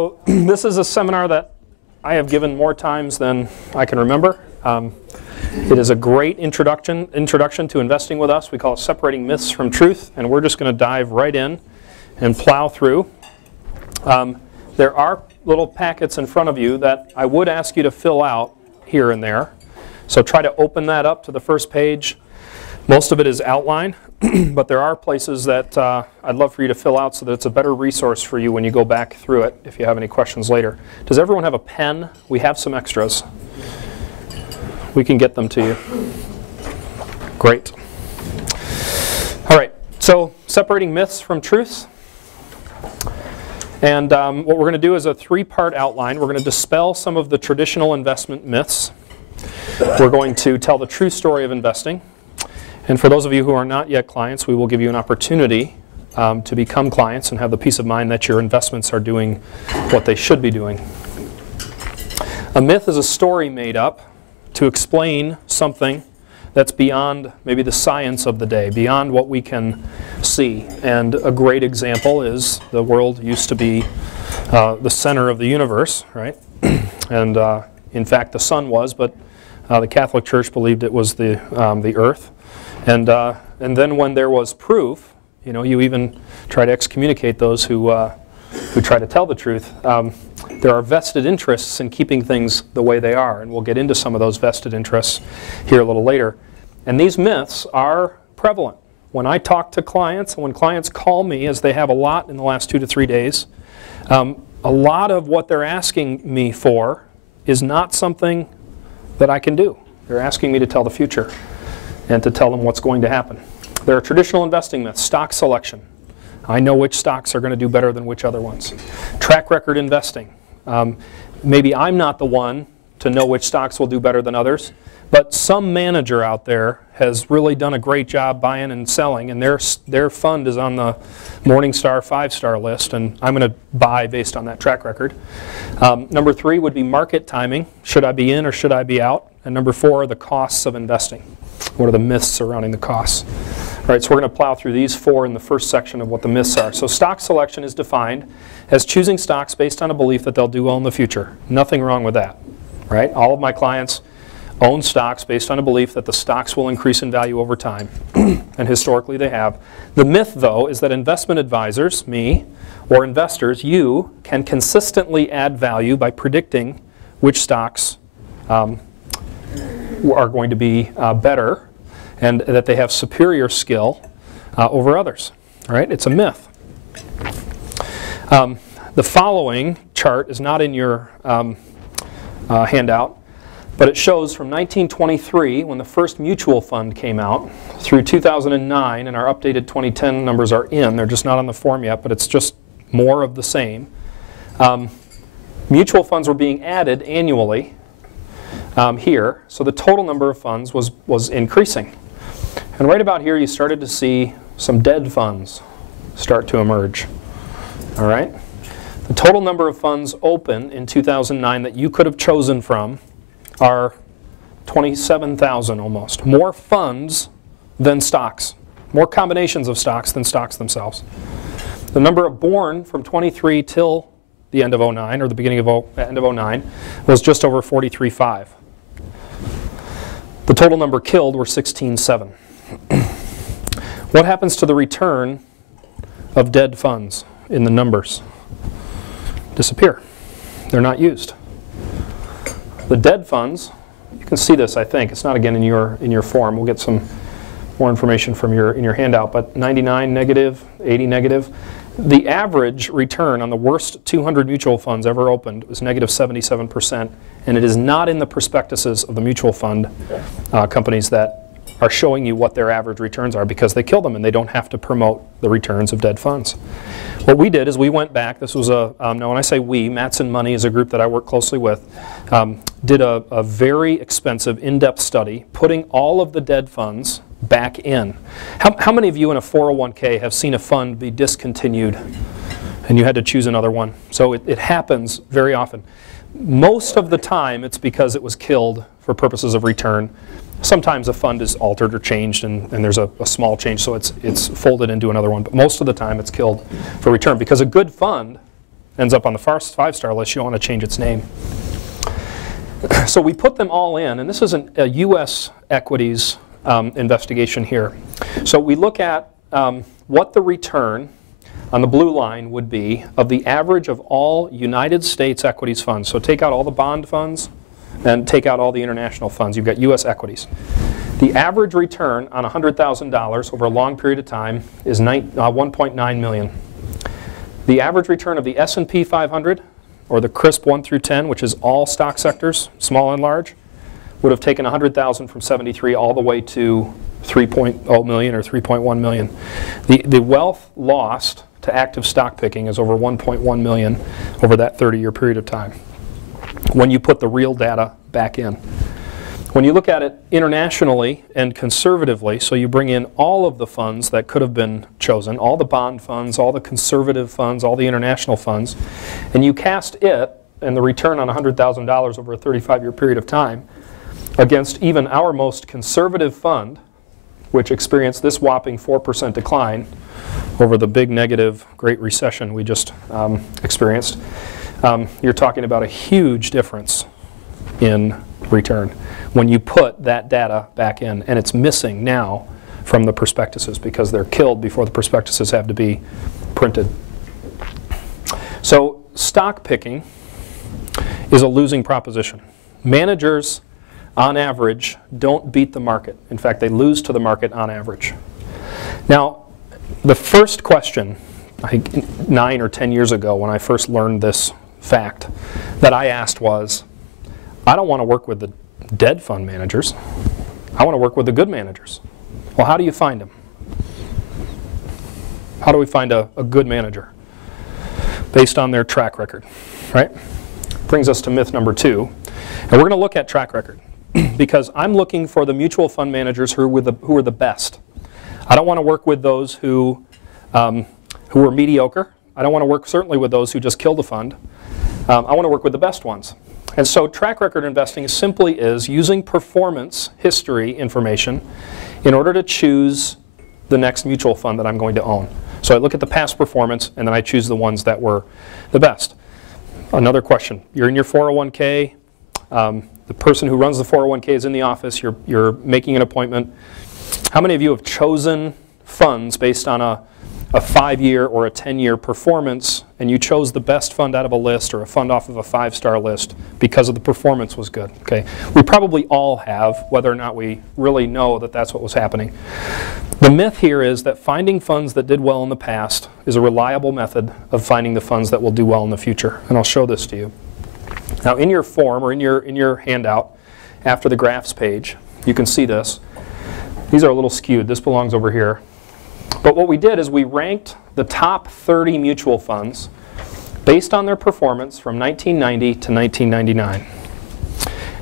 So this is a seminar that I have given more times than I can remember. It is a great introduction to investing with us. We call it Separating Myths from Truth, and we're just going to dive right in and plow through. There are little packets in front of you that I would ask you to fill out here and there. So try to open that up to the first page. Most of it is outline, but there are places that I'd love for you to fill out so that it's a better resource for you when you go back through it if you have any questions later. Does everyone have a pen? We have some extras. We can get them to you. Great. All right, so separating myths from truths. And what we're going to do is a three-part outline. We're going to dispel some of the traditional investment myths. We're going to tell the true story of investing. And for those of you who are not yet clients, we will give you an opportunity to become clients and have the peace of mind that your investments are doing what they should be doing. A myth is a story made up to explain something that's beyond maybe the science of the day, beyond what we can see. And a great example is the world used to be the center of the universe, right? And in fact, the sun was, but the Catholic Church believed it was the earth. And then when there was proof, you know, you even try to excommunicate those who try to tell the truth. There are vested interests in keeping things the way they are, and we'll get into some of those vested interests here a little later. And these myths are prevalent. When I talk to clients, when clients call me, as they have a lot in the last 2 to 3 days, a lot of what they're asking me for is not something that I can do. They're asking me to tell the future and to tell them what's going to happen. There are traditional investing myths. Stock selection. I know which stocks are going to do better than which other ones. Track record investing. Maybe I'm not the one to know which stocks will do better than others, but some manager out there has really done a great job buying and selling, and their fund is on the Morningstar 5-star list, and I'm going to buy based on that track record. Number 3 would be market timing. Should I be in or should I be out? And number 4 are the costs of investing. What are the myths surrounding the costs? All right, so we're going to plow through these 4 in the first section of what the myths are. So stock selection is defined as choosing stocks based on a belief that they'll do well in the future. Nothing wrong with that, right? All of my clients own stocks based on a belief that the stocks will increase in value over time, and historically they have. The myth, though, is that investment advisors, me, or investors, you, can consistently add value by predicting which stocks are going to be better, and that they have superior skill over others. All right, it's a myth. The following chart is not in your handout, but it shows from 1923, when the first mutual fund came out, through 2009, and our updated 2010 numbers are in. They're just not on the form yet, but it's just more of the same. Mutual funds were being added annually here, so the total number of funds was increasing. And right about here you started to see some dead funds start to emerge. All right? The total number of funds open in 2009 that you could have chosen from are 27,000 almost. More funds than stocks. More combinations of stocks than stocks themselves. The number of born from 23 till the end of 09, or the beginning of end of 09, was just over 43.5. The total number killed were 16.7. What happens to the return of dead funds in the numbers? Disappear. They're not used. The dead funds, you can see this, I think. It's not again in your form. We'll get some more information from in your handout, but 99 negative, 80 negative. The average return on the worst 200 mutual funds ever opened was negative 77%, and it is not in the prospectuses of the mutual fund companies that are showing you what their average returns are, because they kill them and they don't have to promote the returns of dead funds. What we did is we went back. This was now when I say we, Matson Money is a group that I work closely with, did a very expensive in-depth study putting all of the dead funds back in. How many of you in a 401k have seen a fund be discontinued and you had to choose another one? So it happens very often. Most of the time it's because it was killed for purposes of return. Sometimes a fund is altered or changed and there's a small change, so it's folded into another one. But most of the time it's killed for return, because a good fund ends up on the 5-star list, you want to change its name. So we put them all in, and this is a U.S. equities investigation here. So we look at what the return on the blue line would be of the average of all United States equities funds. So take out all the bond funds and take out all the international funds. You've got U.S. equities. The average return on $100,000 over a long period of time is 1.9 million. The average return of the S&P 500, or the CRSP 1 through 10, which is all stock sectors, small and large, would have taken 100,000 from 73 all the way to 3.0 million or 3.1 million. The wealth lost to active stock picking is over 1.1 million over that 30-year period of time when you put the real data back in. When you look at it internationally and conservatively, so you bring in all of the funds that could have been chosen, all the bond funds, all the conservative funds, all the international funds, and you cast it and the return on $100,000 over a 35-year period of time against even our most conservative fund, which experienced this whopping 4% decline over the big negative Great Recession we just experienced, you're talking about a huge difference in return when you put that data back in, and it's missing now from the prospectuses because they're killed before the prospectuses have to be printed. So stock picking is a losing proposition. Managers, on average, don't beat the market. In fact, they lose to the market on average. Now, the first question, I think 9 or 10 years ago when I first learned this fact, that I asked was, I don't want to work with the dead fund managers. I want to work with the good managers. Well, how do you find them? How do we find a good manager? Based on their track record, right? Brings us to myth number 2. And we're going to look at track record because I'm looking for the mutual fund managers who are the best. I don't want to work with those who are mediocre. I don't want to work certainly with those who just killed the fund. I want to work with the best ones. And so track record investing simply is using performance history information in order to choose the next mutual fund that I'm going to own. So I look at the past performance and then I choose the ones that were the best. Another question, you're in your 401k, the person who runs the 401k is in the office, you're making an appointment. How many of you have chosen funds based on a 5-year or a 10-year performance, and you chose the best fund out of a list or a fund off of a 5-star list because of the performance was good? Okay, we probably all have, whether or not we really know that that's what was happening. The myth here is that finding funds that did well in the past is a reliable method of finding the funds that will do well in the future, and I'll show this to you. Now, in your form or in your handout, after the graphs page, you can see this. These are a little skewed. This belongs over here. But what we did is we ranked the top 30 mutual funds based on their performance from 1990 to 1999.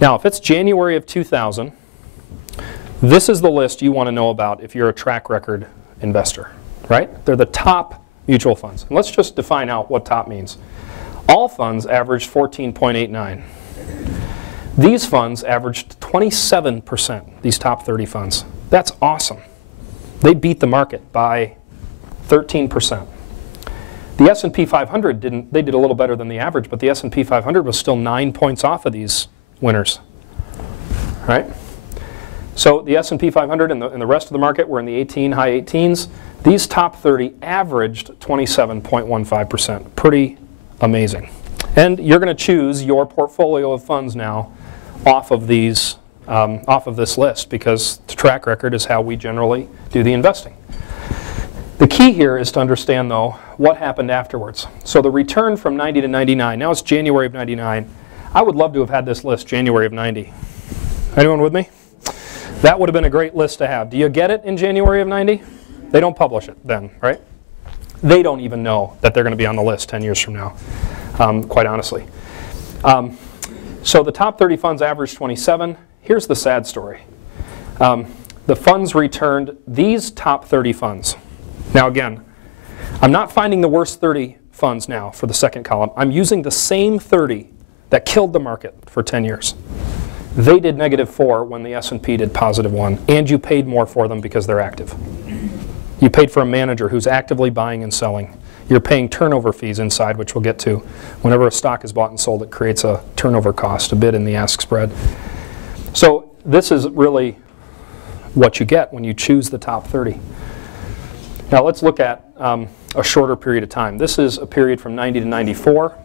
Now, if it's January of 2000, this is the list you want to know about if you're a track record investor, right? They're the top mutual funds. And let's just define out what top means. All funds averaged 14.89. These funds averaged 27%, these top 30 funds. That's awesome. They beat the market by 13%. The S&P 500 didn't, they did a little better than the average, but the S&P 500 was still 9 points off of these winners, right? So the S&P 500 and the rest of the market were in the high 18s. These top 30 averaged 27.15%. Pretty amazing. And you're going to choose your portfolio of funds now off of these, off of this list, because the track record is how we generally do the investing. The key here is to understand, though, what happened afterwards. So the return from 90 to 99, now it's January of 99. I would love to have had this list January of 90. Anyone with me? That would have been a great list to have. Do you get it in January of 90? They don't publish it then, right? They don't even know that they're going to be on the list 10 years from now, quite honestly. So the top 30 funds averaged 27. Here's the sad story. The funds returned these top 30 funds. Now again, I'm not finding the worst 30 funds now for the second column. I'm using the same 30 that killed the market for 10 years. They did -4 when the S&P did +1, and you paid more for them because they're active. You paid for a manager who's actively buying and selling you're paying turnover fees inside, which we'll get to. Whenever a stock is bought and sold, it creates a turnover cost, a bid in the ask spread. So this is really what you get when you choose the top 30. Now let's look at a shorter period of time. This is a period from 90 to 94,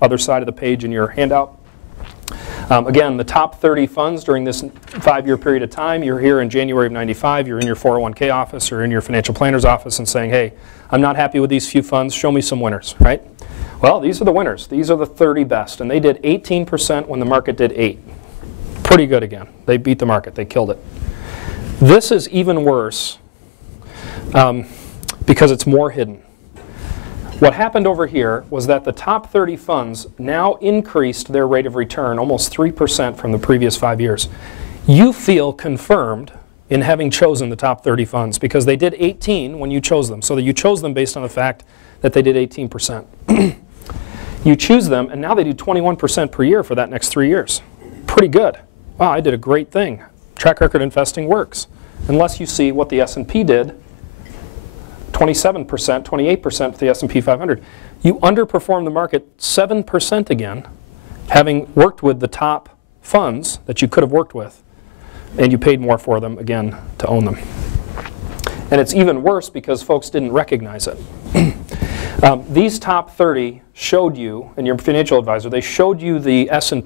other side of the page in your handout. Again, the top 30 funds during this 5-year period of time, you're here in January of 95, you're in your 401k office or in your financial planner's office and saying, hey, I'm not happy with these few funds, show me some winners, right? Well, these are the winners. These are the 30 best, and they did 18% when the market did 8. Pretty good again. They beat the market, they killed it. This is even worse because it's more hidden. What happened over here was that the top 30 funds now increased their rate of return almost 3% from the previous 5 years. You feel confirmed in having chosen the top 30 funds because they did 18 when you chose them. So that you chose them based on the fact that they did 18%. You choose them, and now they do 21% per year for that next 3 years. Pretty good. Wow, I did a great thing. Track record investing works. Unless you see what the S&P did, 27%, 28% for the S&P 500. You underperform the market 7% again, having worked with the top funds that you could have worked with, and you paid more for them, again, to own them. And it's even worse because folks didn't recognize it. These top 30 showed you, and your financial advisor, they showed you the S&P